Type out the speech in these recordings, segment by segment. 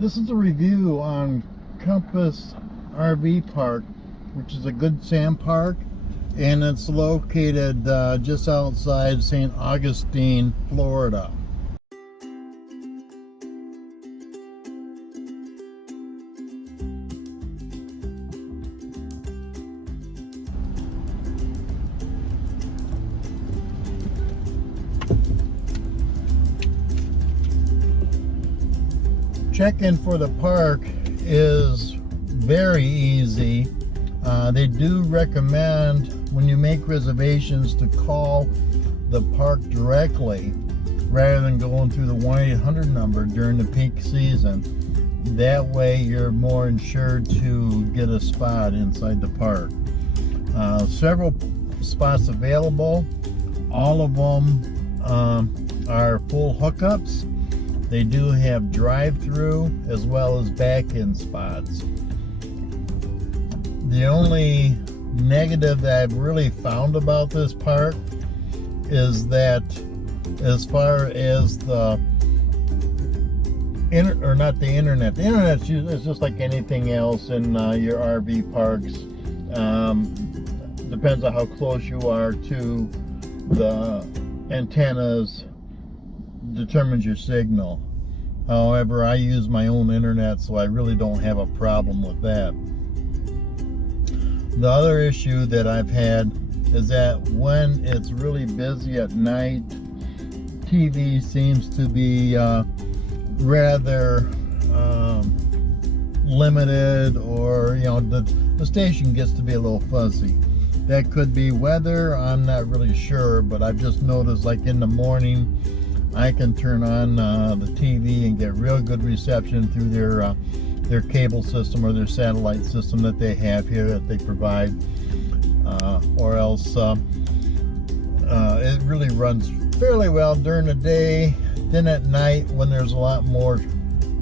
This is a review on Compass RV Park, which is a good sand park, and it's located just outside St. Augustine, Florida. Check-in for the park is very easy. They do recommend when you make reservations to call the park directly rather than going through the 1-800 number during the peak season. That way you're more insured to get a spot inside the park. Several spots available. All of them are full hookups. They do have drive-through as well as back-in spots. The only negative that I've really found about this park is that as far as the internet is just like anything else in your RV parks. Depends on how close you are to the antennas, determines your signal. However, I use my own internet, so I really don't have a problem with that. The other issue that I've had is that when it's really busy at night, TV seems to be rather limited, or the station gets to be a little fuzzy. That could be weather, I'm not really sure, but I've just noticed, like in the morning, I can turn on the TV and get real good reception through their cable system or their satellite system that they have here that they provide, or else it really runs fairly well during the day. Then at night, when there's a lot more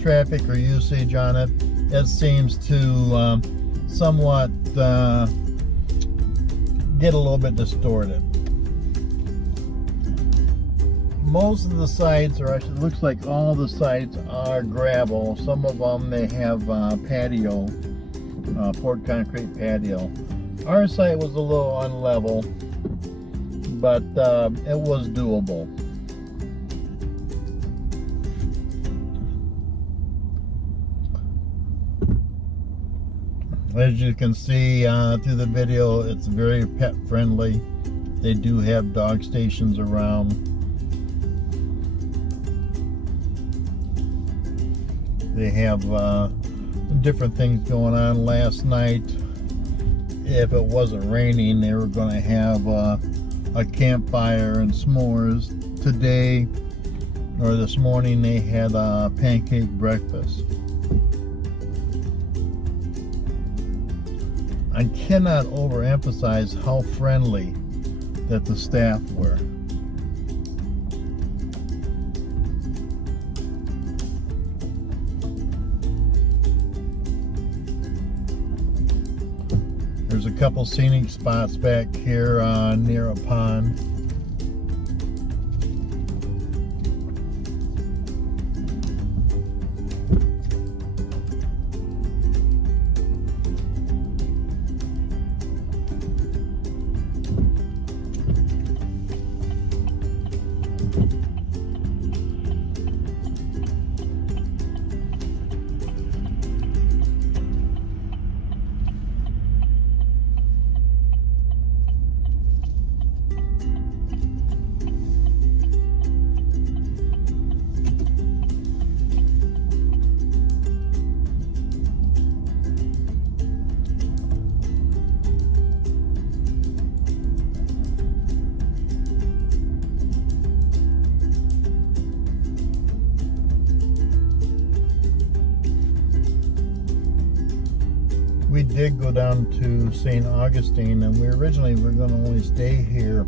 traffic or usage on it, it seems to somewhat get a little bit distorted. Most of the sites, or actually it looks like all the sites, are gravel. Some of them they have patio, poured concrete patio. Our site was a little unlevel, but it was doable. As you can see through the video, it's very pet friendly. They do have dog stations around. They have different things going on. Last night, if it wasn't raining, they were going to have a campfire and s'mores. Today, or this morning, they had a pancake breakfast. I cannot overemphasize how friendly that the staff were. There's a couple scenic spots back here near a pond. We did go down to St. Augustine, and we originally were going to only stay here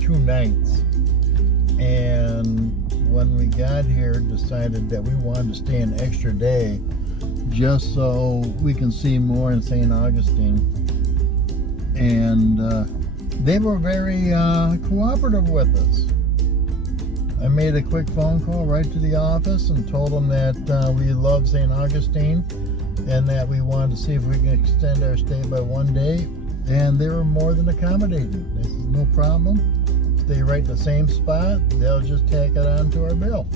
2 nights, and when we got here decided that we wanted to stay an extra day just so we can see more in St. Augustine. And they were very cooperative with us. I made a quick phone call right to the office and told them that we love St. Augustine and that we wanted to see if we can extend our stay by 1 day. And they were more than accommodating. They said, no problem. Stay right in the same spot. They'll just tack it on to our bill.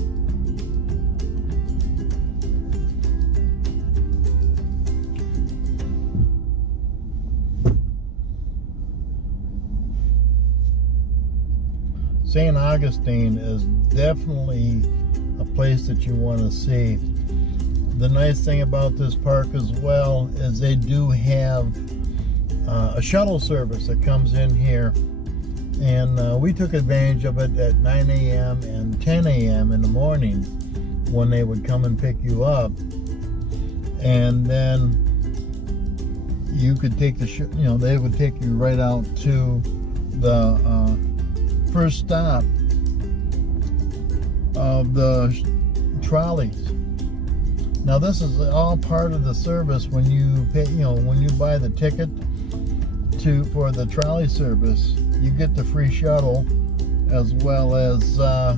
St. Augustine is definitely a place that you want to see. The nice thing about this park as well is they do have a shuttle service that comes in here, and we took advantage of it at 9 a.m. and 10 a.m. in the morning when they would come and pick you up, and then you could take they would take you right out to the first stop of the trolleys. Now this is all part of the service when you pay, when you buy the ticket for the trolley service, you get the free shuttle as well as the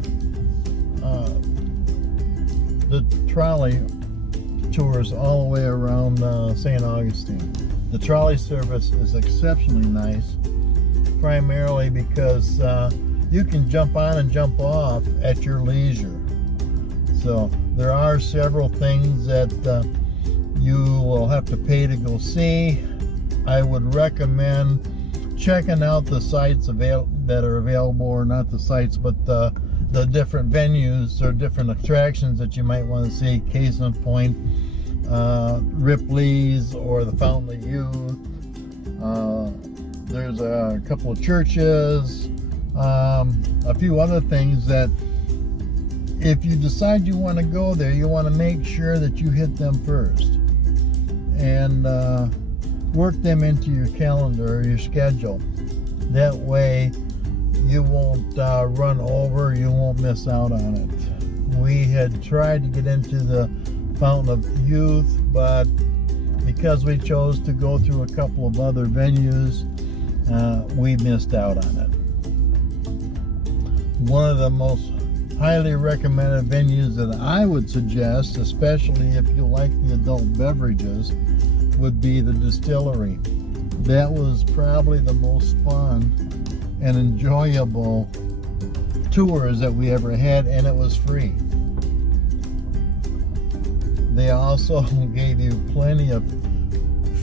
trolley tours all the way around St. Augustine. The trolley service is exceptionally nice, primarily because you can jump on and jump off at your leisure. So there are several things that you will have to pay to go see. I would recommend checking out the sites that are available, or not the sites, but the different venues or different attractions that you might want to see. Case in point, Ripley's or the Fountain of Youth. There's a couple of churches, a few other things that if you decide you want to go there, you want to make sure that you hit them first and work them into your calendar or your schedule. That way you won't run over, you won't miss out on it. We had tried to get into the Fountain of Youth, but because we chose to go through a couple of other venues, we missed out on it. One of the most highly recommended venues that I would suggest, especially if you like the adult beverages, would be the distillery. That was probably the most fun and enjoyable tours that we ever had, and it was free. They also gave you plenty of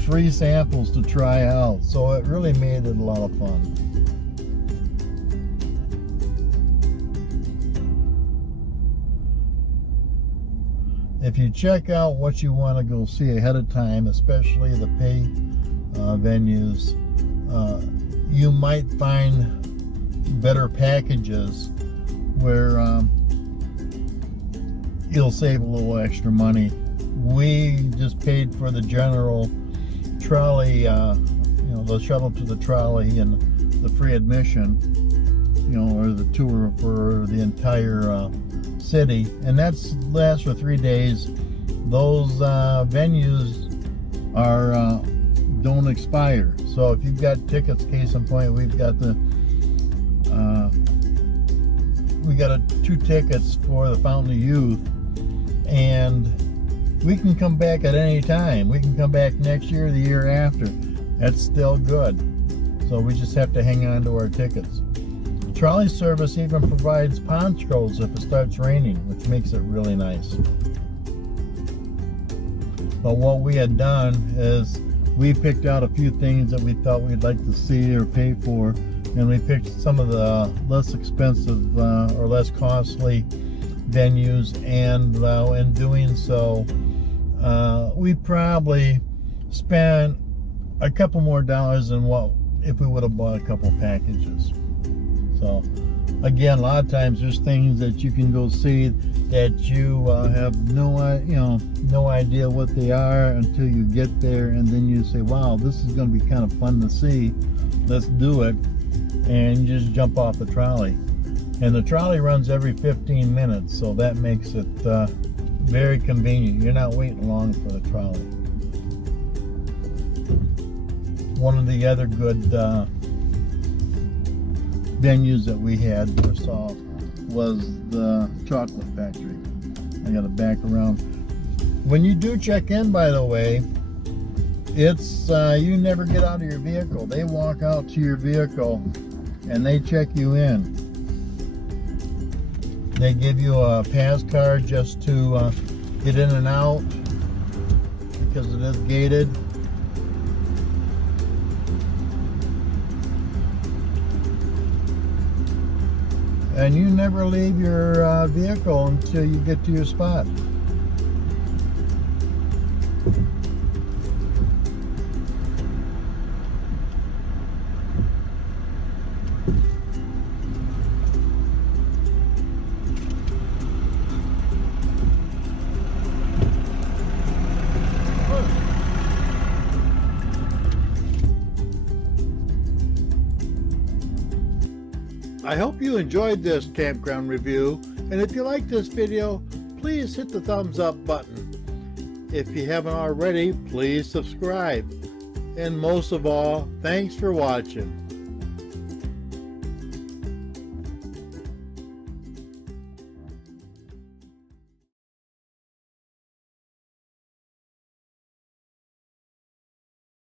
free samples to try out, so it really made it a lot of fun. If you check out what you want to go see ahead of time, especially the pay venues, you might find better packages where you'll save a little extra money. We just paid for the general trolley, the shuttle to the trolley and the free admission, or the tour for the entire city, and that's lasts for 3 days. Those venues are don't expire. So if you've got tickets, case in point, we got 2 tickets for the Fountain of Youth, and we can come back at any time. We can come back next year, the year after. That's still good. So we just have to hang on to our tickets. Trolley service even provides ponchos if it starts raining, which makes it really nice. But what we had done is we picked out a few things that we thought we'd like to see or pay for, and we picked some of the less expensive or less costly venues, and in doing so, we probably spent a couple more dollars than what if we would have bought a couple packages. So again, a lot of times there's things that you can go see that you have no idea what they are until you get there, and then you say, wow, this is going to be kind of fun to see, let's do it, and you just jump off the trolley. And the trolley runs every 15 minutes, so that makes it very convenient. You're not waiting long for the trolley. One of the other good venues that we had or saw was the chocolate factory. I got to back around. When you do check in, by the way, it's you never get out of your vehicle. They walk out to your vehicle and they check you in. They give you a pass card just to get in and out because it is gated. And you never leave your vehicle until you get to your spot. I hope you enjoyed this campground review, and if you like this video, please hit the thumbs up button. If you haven't already, please subscribe. And most of all, thanks for watching.